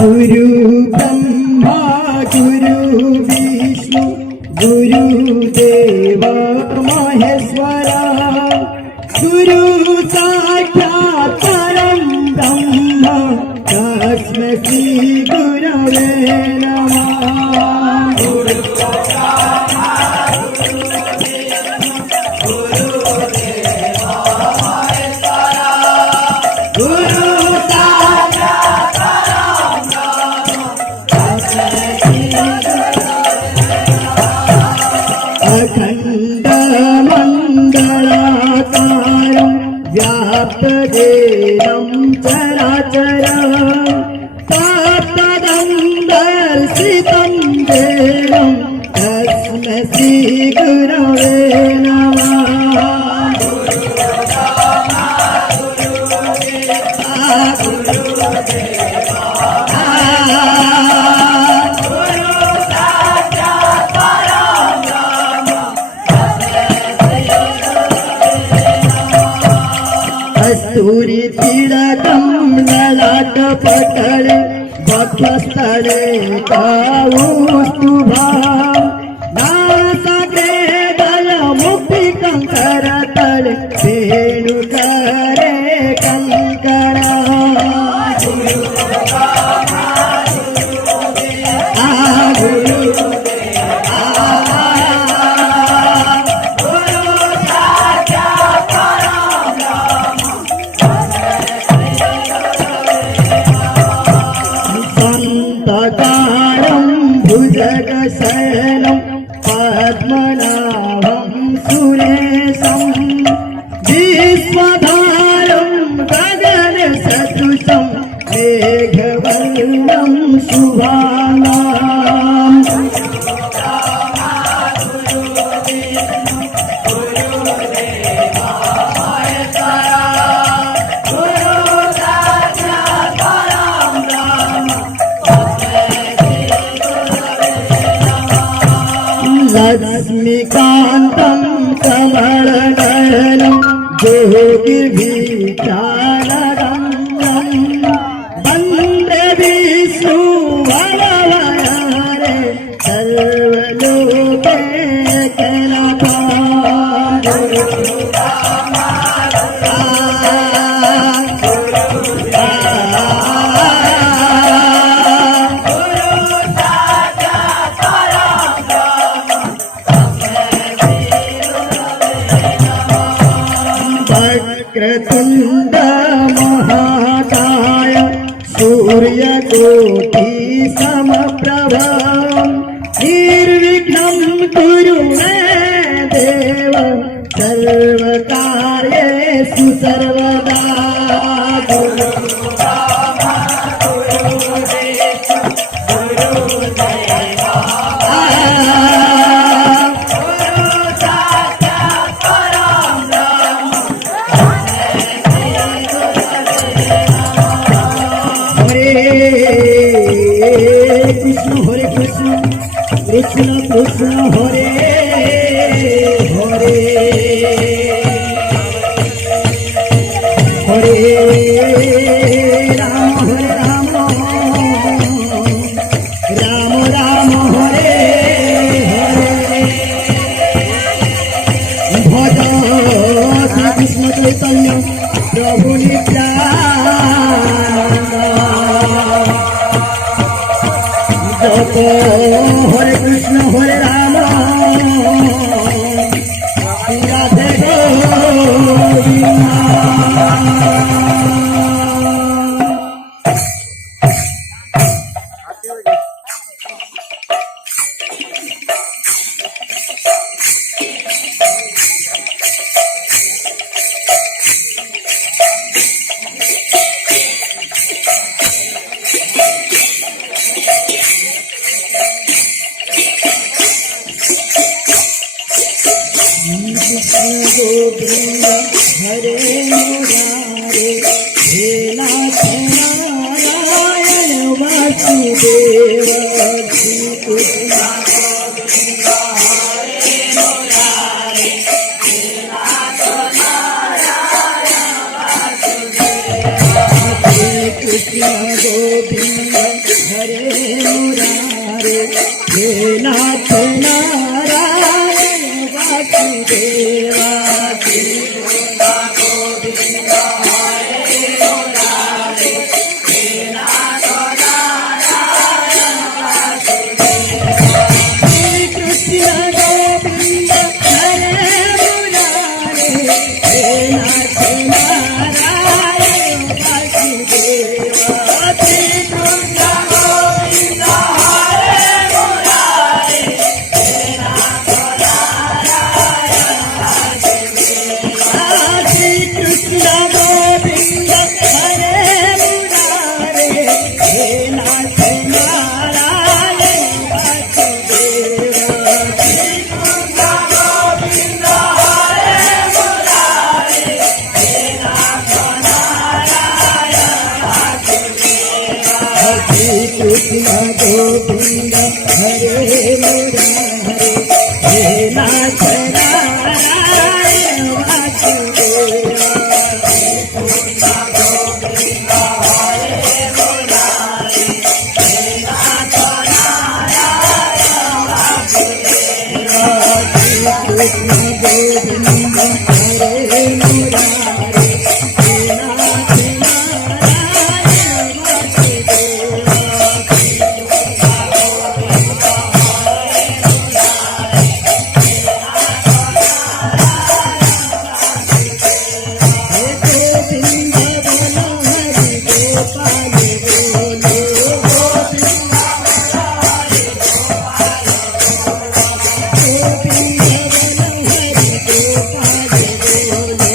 गुरु ब्रह्मा गुरु विष्णु गुरुदेव महेश्वरा गुरु साक्षात् परं ब्रह्म तस्मै श्री गुरवे नमः। अखंड मंगलाकारं व्याप्तदेहं चराचरं तत्तदं देवं तस्मै श्री गुरवे नमः। कस्तूरी तिलकं ललाटपटले वक्षस्थले कौस्तुभं नासाग्रे दलमुक्तिकं करतले वेणुकरे कङ्कणा। संतकारं भुजगशयनं पद्मनाभं सुरेशं विश्वधारं गगनसदृशं मेघवर्णं शुभांगां। लक्ष्मीकान्तं कमलनयनं योगिभिख्यानदं वन्दे विष्णुवरवरे सर्वलोकैकनाथं। वक्रतुण्ड महाकाय सूर्यकोटि समप्रभा निर्विघ्नं कुरु मे देव सर्वकार्येषु सर्वदा। कृष्ण हरे कृष्ण कृष्ण कृष्ण हरे हरे हरे राम राम राम हरे हरे। भज श्री कृष्ण चैतन्य प्रभु नित्यानंद जप हरे कृष्ण हरे राम राधे गोविंद। गोविंद हरे मुरारे हे नाथ नारायण वासुदेव श्री कृष्ण कृष्ण गोविंद हरे मुरारे हे नाथ नारायण वासुदेवा श्री कृष्ण गोविंद हरे मुरारे हे नाथ नारायण वासुदेवा श्री कृष्ण गोविंद हरे मुरारे हे नाथ नारायण वासुदेवा श्री कृष्ण गोविंद हरे मुरारे हे नाथ नारायण वासुदेवा कृष्ण गोविंद हरे मुरारे हे नाथ नारायण वासुदेवा हे गोविंद बोलो हरि गोपाल बोलो गोविंद गोविंद बोलो हरि गोपाल बोलो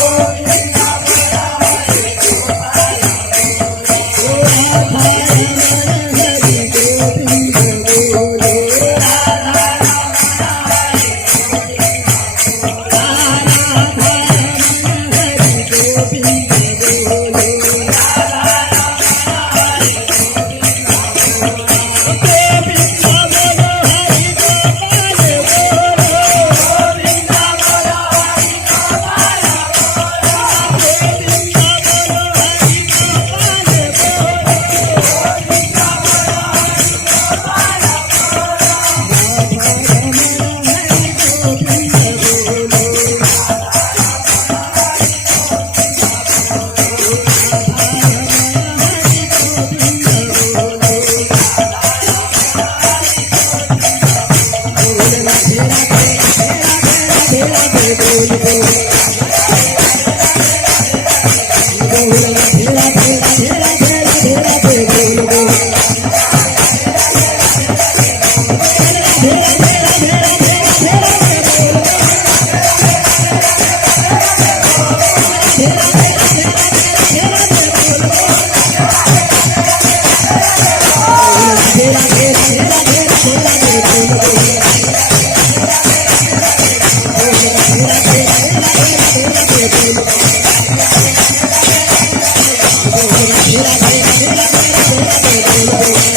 गोविंद राधा रमण हरि गोविंद बोलो राधा राधा रमण हरि गोविंद बोलो गोविंद बोलो हरि गोपाल